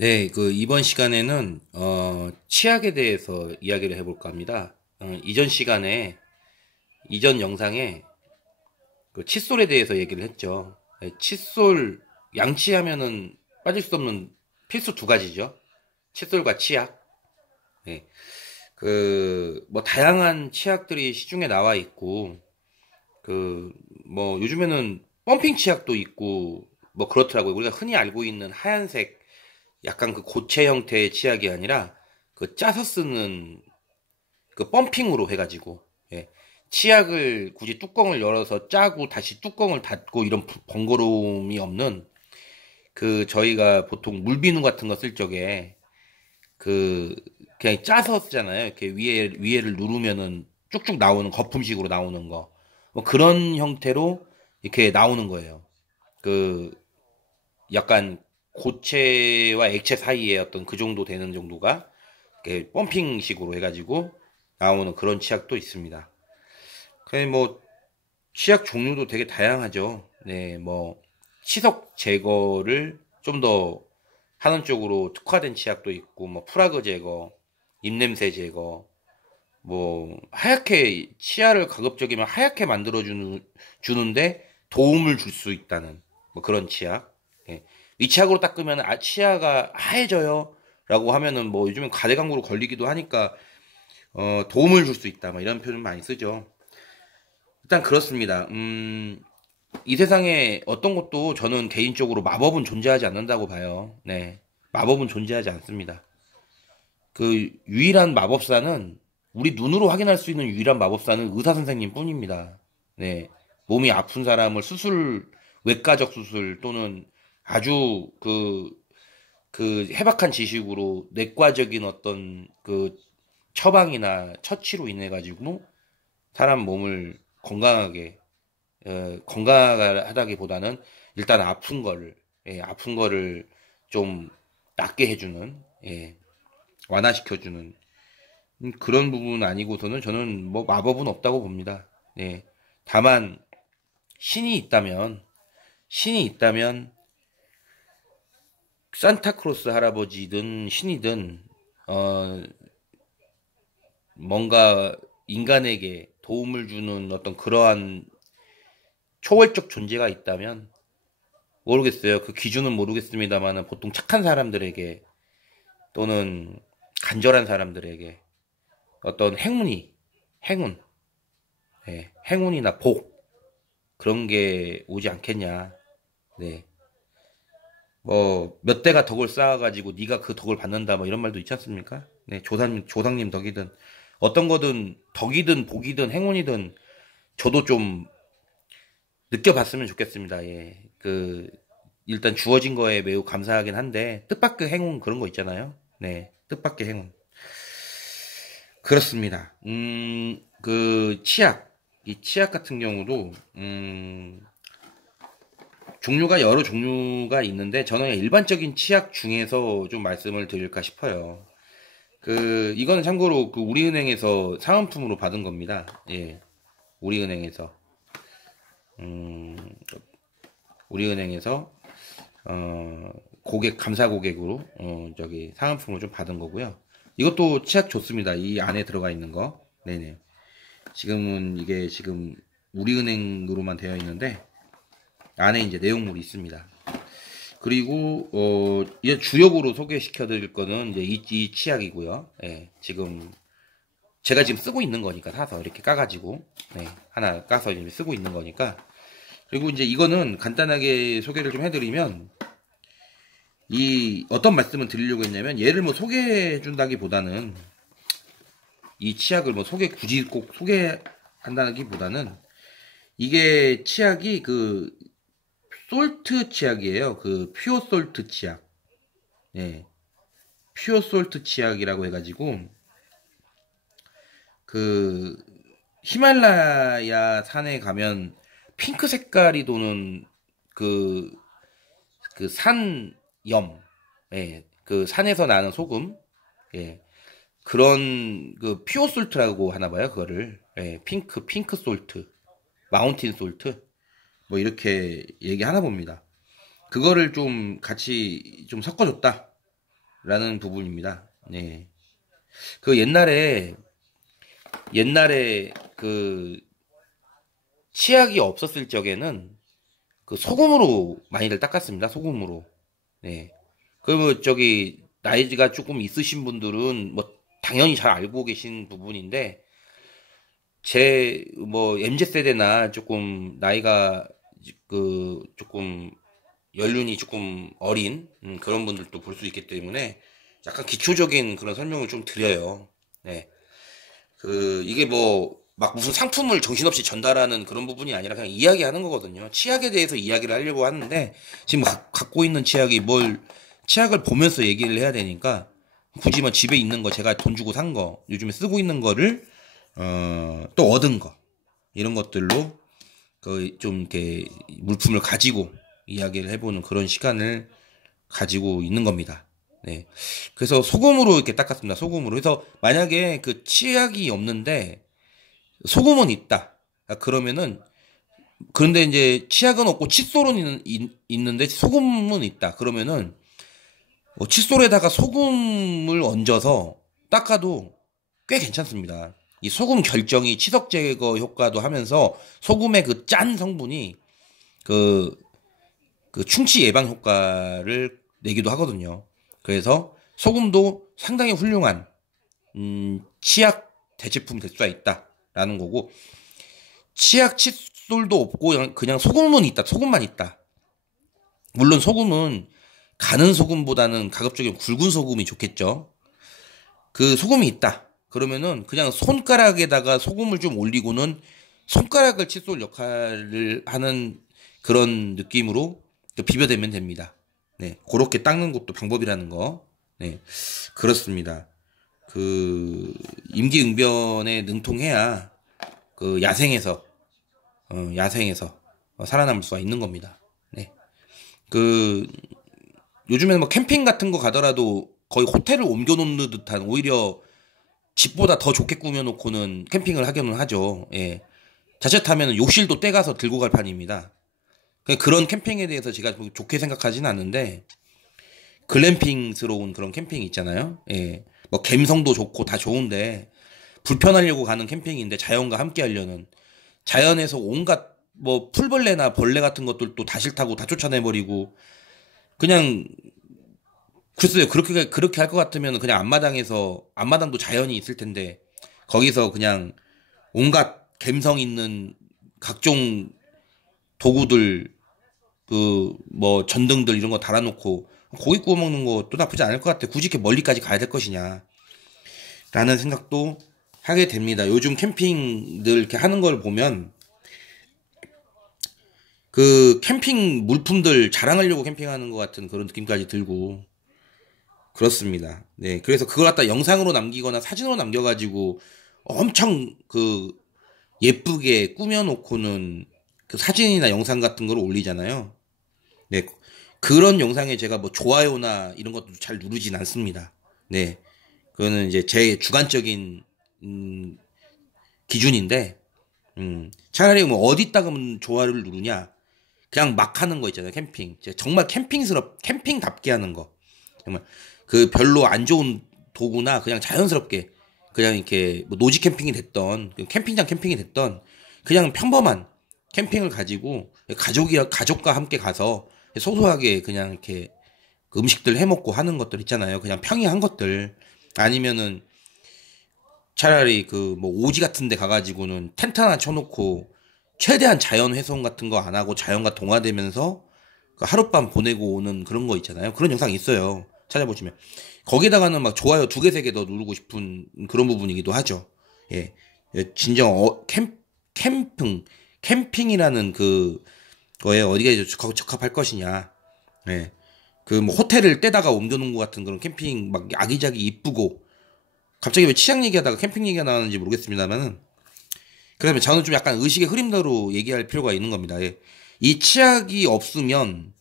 네, 이번 시간에는, 치약에 대해서 이야기를 해볼까 합니다. 이전 시간에, 이전 영상에, 칫솔에 대해서 얘기를 했죠. 네, 칫솔, 양치하면은 빠질 수 없는 필수 두 가지죠. 칫솔과 치약. 네, 다양한 치약들이 시중에 나와 있고, 요즘에는 펌핑 치약도 있고, 그렇더라고요. 우리가 흔히 알고 있는 하얀색, 약간 고체 형태의 치약이 아니라 짜서 쓰는 펌핑으로 해가지고, 예. 치약을 굳이 뚜껑을 열어서 짜고 다시 뚜껑을 닫고 이런 번거로움이 없는 저희가 보통 물비누 같은 거 쓸 적에 그 그냥 짜서 쓰잖아요. 이렇게 위에를 누르면은 쭉쭉 나오는 거품식으로 나오는 거. 그런 형태로 이렇게 나오는 거예요. 그 약간 고체와 액체 사이에 어떤 그 정도 되는 정도가 이렇게 펌핑식으로 해가지고 나오는 그런 치약도 있습니다. 치약 종류도 되게 다양하죠. 네, 치석 제거를 좀 더 하는 쪽으로 특화된 치약도 있고, 프라그 제거, 입냄새 제거, 하얗게, 치아를 가급적이면 하얗게 주는데 도움을 줄 수 있다는, 그런 치약. 예. 이 치약으로 닦으면 치아가 하얘져요. 라고 하면은 요즘엔 가대광고로 걸리기도 하니까, 도움을 줄 수 있다. 이런 표현 많이 쓰죠. 일단 그렇습니다. 이 세상에 어떤 것도 저는 개인적으로 마법은 존재하지 않는다고 봐요. 네. 마법은 존재하지 않습니다. 유일한 마법사는 우리 눈으로 확인할 수 있는 유일한 마법사는 의사 선생님 뿐입니다. 네. 몸이 아픈 사람을 외과적 수술 또는 아주 해박한 지식으로 내과적인 어떤 처방이나 처치로 인해 가지고 사람 몸을 건강하다기보다는 일단 아픈 거를 좀 낫게 해주는, 예, 완화시켜주는 그런 부분 아니고서는 저는 마법은 없다고 봅니다. 네. 다만 신이 있다면 산타크로스 할아버지든 신이든 어 뭔가 인간에게 도움을 주는 어떤 그러한 초월적 존재가 있다면 모르겠어요. 그 기준은 모르겠습니다만은 보통 착한 사람들에게 또는 간절한 사람들에게 어떤 행운, 네, 행운이나 복 그런 게 오지 않겠냐. 네. 몇 대가 덕을 쌓아가지고 네가 그 덕을 받는다 이런 말도 있지 않습니까? 네, 조상님 덕이든 어떤 거든 덕이든 복이든 행운이든 저도 좀 느껴봤으면 좋겠습니다. 예. 일단 주어진 거에 매우 감사하긴 한데 뜻밖의 행운 그런 거 있잖아요. 네, 뜻밖의 행운. 그렇습니다. 이 치약 같은 경우도 여러 종류가 있는데 저는 일반적인 치약 중에서 좀 말씀을 드릴까 싶어요. 이거는 참고로 우리은행에서 사은품으로 받은 겁니다. 예. 우리은행에서 음, 우리은행에서 감사 고객으로 사은품을 좀 받은 거고요. 이것도 치약 좋습니다. 이 안에 들어가 있는 거. 네네. 이게 지금 우리은행으로만 되어 있는데 안에 이제 내용물이 있습니다. 그리고 이제 주력으로 소개시켜 드릴 거는 이제 이 치약이고요. 예, 제가 지금 쓰고 있는 거니까 사서 이렇게 까가지고 네, 하나 까서 이제 쓰고 있는 거니까. 그리고 이제 이거는 간단하게 소개를 좀 해드리면 어떤 말씀을 드리려고 했냐면 얘를 소개해 준다기보다는 이 치약을 굳이 꼭 소개한다기보다는 이게 치약이 솔트 치약이에요. 퓨어 솔트 치약. 예. 퓨어 솔트 치약이라고 해가지고 그 히말라야 산에 가면 핑크 색깔이 도는 그 산염, 예, 산에서 나는 소금, 예, 그런 퓨어 솔트라고 하나 봐요, 그거를. 예, 핑크 솔트, 마운틴 솔트, 이렇게 얘기하나 봅니다. 그거를 좀 같이 좀 섞어줬다. 라는 부분입니다. 네. 그 옛날에 그 치약이 없었을 적에는 그 소금으로 많이들 닦았습니다. 소금으로. 네. 그러면 저기 나이가 조금 있으신 분들은 뭐 당연히 잘 알고 계신 부분인데 제 뭐 MZ 세대나 조금 나이가 그 조금 연륜이 조금 어린 그런 분들도 볼 수 있기 때문에 약간 기초적인 그런 설명을 좀 드려요. 네. 그 이게 뭐 막 무슨 상품을 정신없이 전달하는 그런 부분이 아니라 그냥 이야기하는 거거든요. 치약에 대해서 이야기를 하려고 하는데 지금 갖고 있는 치약이 뭘 치약을 보면서 얘기를 해야 되니까 굳이 뭐 집에 있는 거 제가 돈 주고 산 거 요즘에 쓰고 있는 거를 또 얻은 거 이런 것들로 그 좀 이렇게 물품을 가지고 이야기를 해보는 그런 시간을 가지고 있는 겁니다. 네. 그래서 소금으로 이렇게 닦았습니다. 소금으로. 그래서 만약에 그 치약이 없는데 소금은 있다. 그러면은 그런데 이제 치약은 없고 칫솔은 있는데 소금은 있다. 그러면은 칫솔에다가 소금을 얹어서 닦아도 꽤 괜찮습니다. 이 소금 결정이 치석 제거 효과도 하면서 소금의 그 짠 성분이 그, 그 충치 예방 효과를 내기도 하거든요. 그래서 소금도 상당히 훌륭한 치약 대체품이 될 수가 있다라는 거고 치약 칫솔도 없고 그냥 소금은 있다. 소금만 있다. 물론 소금은 가는 소금보다는 가급적이면 굵은 소금이 좋겠죠. 그 소금이 있다. 그러면은 그냥 손가락에다가 소금을 좀 올리고는 손가락을 칫솔 역할을 하는 그런 느낌으로 비벼대면 됩니다. 네, 그렇게 닦는 것도 방법이라는 거. 네, 그렇습니다. 그 임기응변에 능통해야 그 야생에서 살아남을 수가 있는 겁니다. 네, 그 요즘에는 뭐 캠핑 같은 거 가더라도 거의 호텔을 옮겨놓는 듯한 오히려 집보다 더 좋게 꾸며놓고는 캠핑을 하기는 하죠. 예. 자칫하면 욕실도 떼가서 들고 갈 판입니다. 그런 캠핑에 대해서 제가 좋게 생각하지는 않는데 글램핑스러운 그런 캠핑 있잖아요. 예. 뭐 갬성도 좋고 다 좋은데 불편하려고 가는 캠핑인데 자연과 함께 하려는 자연에서 온갖 뭐 풀벌레나 벌레 같은 것들도 다 싫다고 다 쫓아내버리고 그냥 글쎄요 그렇게 할 것 같으면 그냥 앞마당도 자연이 있을 텐데 거기서 그냥 온갖 갬성 있는 각종 도구들 그 뭐 전등들 이런 거 달아놓고 고기 구워 먹는 것도 나쁘지 않을 것 같아. 굳이 이렇게 멀리까지 가야 될 것이냐 라는 생각도 하게 됩니다. 요즘 캠핑들 이렇게 하는 걸 보면 그 캠핑 물품들 자랑하려고 캠핑하는 것 같은 그런 느낌까지 들고 그렇습니다. 네, 그래서 그걸 갖다 영상으로 남기거나 사진으로 남겨가지고 엄청 그 예쁘게 꾸며놓고는 그 사진이나 영상 같은 걸 올리잖아요. 네, 그런 영상에 제가 뭐 좋아요나 이런 것도 잘 누르진 않습니다. 네, 그거는 이제 제 주관적인 기준인데, 차라리 뭐 어디다가 좋아요를 누르냐, 그냥 막 하는 거 있잖아요. 캠핑, 정말 캠핑답게 하는 거, 정말 그 별로 안 좋은 도구나 그냥 자연스럽게 그냥 이렇게 뭐 노지 캠핑이 됐던 캠핑장 캠핑이 됐던 그냥 평범한 캠핑을 가지고 가족과 함께 가서 소소하게 그냥 이렇게 그 음식들 해 먹고 하는 것들 있잖아요. 그냥 평이한 것들 아니면은 차라리 그 뭐 오지 같은 데 가가지고는 텐트 하나 쳐놓고 최대한 자연 훼손 같은 거 안 하고 자연과 동화되면서 그 하룻밤 보내고 오는 그런 거 있잖아요. 그런 영상 있어요. 찾아보시면 거기다가는 막 좋아요 2개 3개 더 누르고 싶은 그런 부분이기도 하죠. 예, 진정 캠핑이라는 그 거에 어디가 적합할 것이냐. 예, 그 뭐 호텔을 떼다가 옮겨놓은 것 같은 그런 캠핑 막 아기자기 이쁘고 갑자기 왜 치약 얘기하다가 캠핑 얘기가 나왔는지 모르겠습니다만은 그다음에 저는 좀 약간 의식의 흐름대로 얘기할 필요가 있는 겁니다. 예. 이 치약이 없으면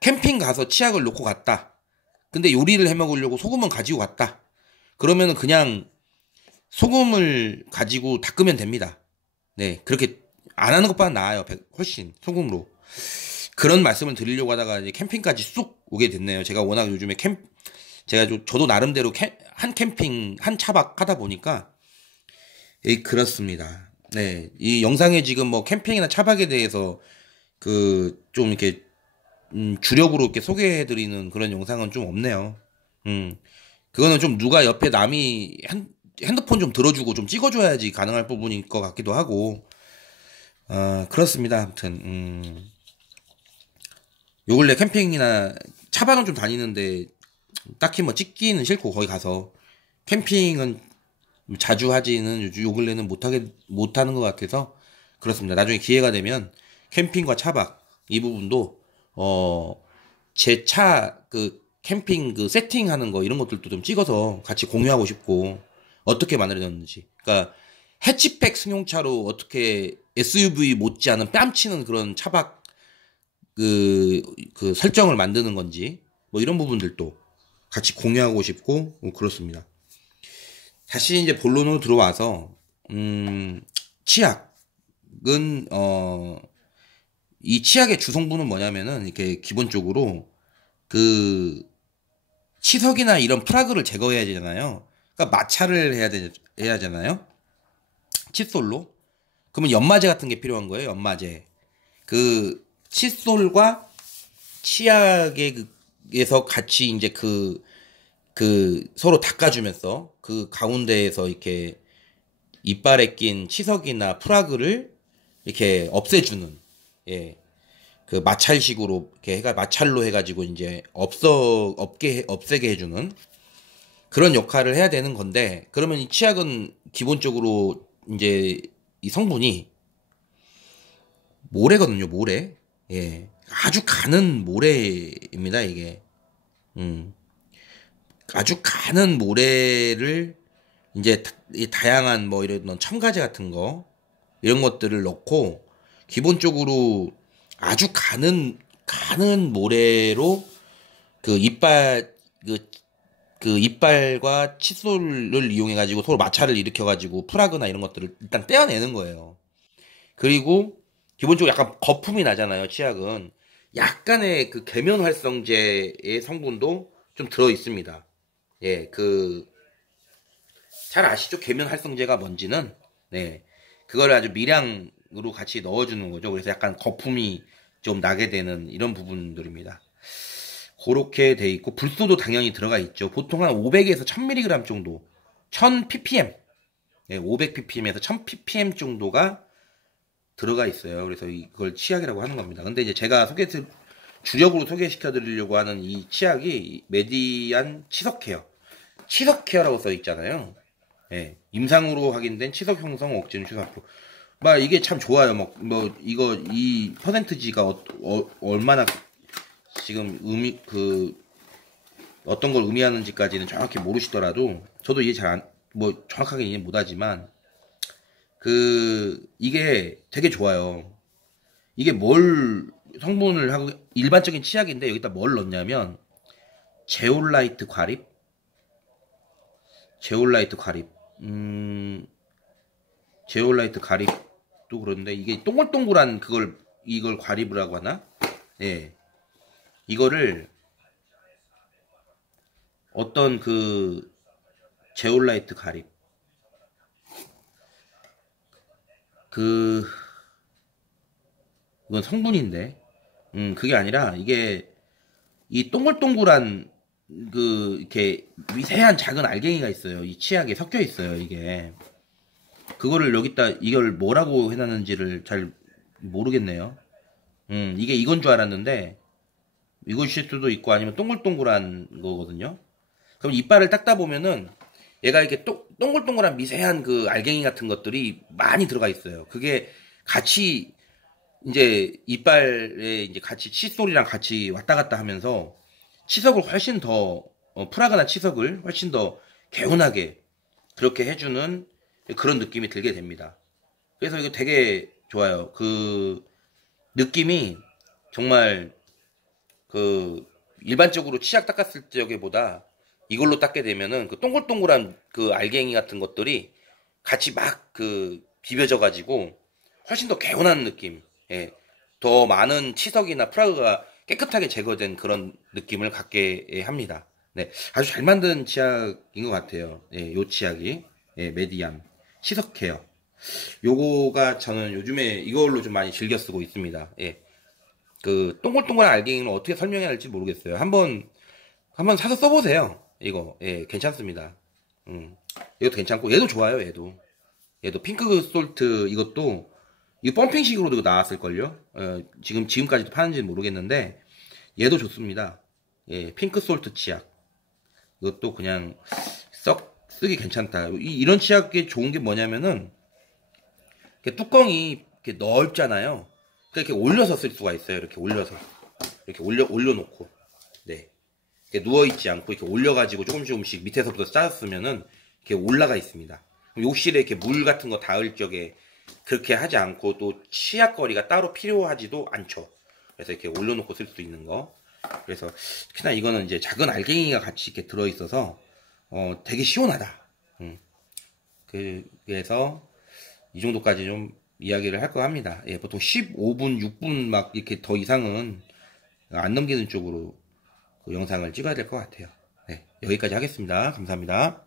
캠핑 가서 치약을 놓고 갔다. 근데 요리를 해 먹으려고 소금은 가지고 갔다. 그러면은 그냥 소금을 가지고 닦으면 됩니다. 네, 그렇게 안 하는 것보다 나아요. 훨씬 소금으로. 그런 말씀을 드리려고 하다가 이제 캠핑까지 쑥 오게 됐네요. 제가 워낙 요즘에 저도 나름대로 한 캠핑, 한 차박 하다 보니까, 예, 그렇습니다. 네. 이 영상에 지금 뭐 캠핑이나 차박에 대해서 좀 이렇게, 주력으로 이렇게 소개해드리는 그런 영상은 좀 없네요. 음, 그거는 좀 누가 옆에 남이 핸드폰 좀 들어주고 좀 찍어줘야지 가능할 부분일 것 같기도 하고, 그렇습니다. 아무튼, 요 근래 캠핑이나 차박은 좀 다니는데, 딱히 뭐 찍기는 싫고, 거기 가서. 캠핑은 자주 하지는 요 근래는 못하는 것 같아서, 그렇습니다. 나중에 기회가 되면, 캠핑과 차박, 이 부분도, 제 캠핑 세팅하는 거, 이런 것들도 좀 찍어서 같이 공유하고 싶고, 어떻게 만들어졌는지. 그러니까, 해치백 승용차로 어떻게 SUV 못지않은 뺨치는 그런 차박, 설정을 만드는 건지, 뭐 이런 부분들도 같이 공유하고 싶고, 그렇습니다. 다시 이제 본론으로 들어와서, 치약은, 이 치약의 주성분은 뭐냐면은, 이렇게 기본적으로, 치석이나 이런 프라그를 제거해야 되잖아요. 그러니까 마찰을 해야 되잖아요. 칫솔로. 그러면 연마제 같은 게 필요한 거예요, 연마제. 칫솔과 치약에서 같이 이제 서로 닦아주면서 가운데에서 이렇게 이빨에 낀 치석이나 프라그를 이렇게 없애주는, 예. 마찰식으로 이렇게 마찰로 해가지고 이제 없애게 해주는 그런 역할을 해야 되는 건데, 그러면 이 치약은 기본적으로 이제 이 성분이 모래거든요, 모래. 예. 아주 가는 모래입니다, 이게. 아주 가는 모래를 이제 다양한 뭐 이런 첨가제 같은 거, 이런 것들을 넣고, 기본적으로 아주 가는 모래로 이빨과 칫솔을 이용해가지고 서로 마찰을 일으켜가지고 프라그나 이런 것들을 일단 떼어내는 거예요. 그리고 기본적으로 약간 거품이 나잖아요, 치약은. 약간의 계면 활성제의 성분도 좀 들어 있습니다. 예, 잘 아시죠? 계면 활성제가 뭔지는. 네. 그걸 아주 미량으로 같이 넣어주는 거죠. 그래서 약간 거품이 좀 나게 되는 이런 부분들입니다. 그렇게 돼 있고, 불소도 당연히 들어가 있죠. 보통 한 500에서 1000mg 정도, 1000ppm, 예, 500ppm에서 1000ppm 정도가 들어가 있어요. 그래서 이걸 치약이라고 하는 겁니다. 근데 이제 제가 주력으로 소개시켜 드리려고 하는 이 치약이 메디안 치석 케어라고 써 있잖아요. 예, 임상으로 확인된 치석 형성 억제는 주사포. 막 이게 참 좋아요. 이 퍼센트지가 얼마나 지금 어떤 걸 의미하는지까지는 정확히 모르시더라도, 저도 정확하게 이해 못하지만, 이게 되게 좋아요. 이게 성분을 하고, 일반적인 치약인데, 여기다 뭘 넣냐면, 제올라이트 과립? 제올라이트 과립도 그런데, 이게 동글동글한 이걸 과립을 하고 하나? 예. 이거를, 어떤 제올라이트 과립. 이건 성분인데, 그게 아니라, 이 동글동글한, 이렇게 미세한 작은 알갱이가 있어요. 이 치약에 섞여 있어요, 이게. 그거를 이걸 뭐라고 해놨는지를 잘 모르겠네요. 이게 이건 줄 알았는데, 이것일 수도 있고 아니면 동글동글한 거거든요. 그럼 이빨을 닦다 보면은, 얘가 이렇게 동글동글한 미세한 알갱이 같은 것들이 많이 들어가 있어요. 그게 같이 이제 이빨에 이제 같이 칫솔이랑 같이 왔다 갔다 하면서 치석을 훨씬 더 프라그나 치석을 훨씬 더 개운하게 그렇게 해주는 그런 느낌이 들게 됩니다. 그래서 이거 되게 좋아요. 느낌이 정말 일반적으로 치약 닦았을 적에보다 이걸로 닦게 되면은 동글동글한 알갱이 같은 것들이 같이 막 비벼져 가지고 훨씬 더 개운한 느낌, 예, 더 많은 치석이나 프라그가 깨끗하게 제거된 그런 느낌을 갖게 합니다. 네, 아주 잘 만든 치약인 것 같아요. 예, 요 치약이. 예, 메디안. 시석 케어. 요거가 저는 요즘에 이걸로 좀 많이 즐겨 쓰고 있습니다. 예. 그, 동글동글한 알갱이는 어떻게 설명해야 할지 모르겠어요. 한번 사서 써보세요. 이거. 예, 괜찮습니다. 이것도 괜찮고, 얘도 좋아요, 얘도 핑크 솔트 이것도, 이 펌핑식으로도 나왔을걸요? 지금까지도 파는지는 모르겠는데, 얘도 좋습니다. 예, 핑크 솔트 치약. 이것도 그냥 썩 쓰기 괜찮다. 이런 치약이 좋은 게 뭐냐면은 이렇게 뚜껑이 이렇게 넓잖아요. 그러니까 이렇게 올려서 쓸 수가 있어요. 이렇게 올려서 이렇게 올려놓고 네 이렇게 누워있지 않고 이렇게 올려가지고 조금씩 밑에서부터 짜서 쓰면은 이렇게 올라가 있습니다. 욕실에 이렇게 물 같은 거 닿을 적에 그렇게 하지 않고 또 치약거리가 따로 필요하지도 않죠. 그래서 이렇게 올려놓고 쓸 수 있는 거. 그래서 특히나 이거는 이제 작은 알갱이가 같이 이렇게 들어있어서 되게 시원하다. 그래서 이 정도까지 좀 이야기를 할 거 합니다. 예, 보통 15분, 6분 막 이렇게 더 이상은 안 넘기는 쪽으로 그 영상을 찍어야 될 것 같아요. 네, 여기까지 하겠습니다. 감사합니다.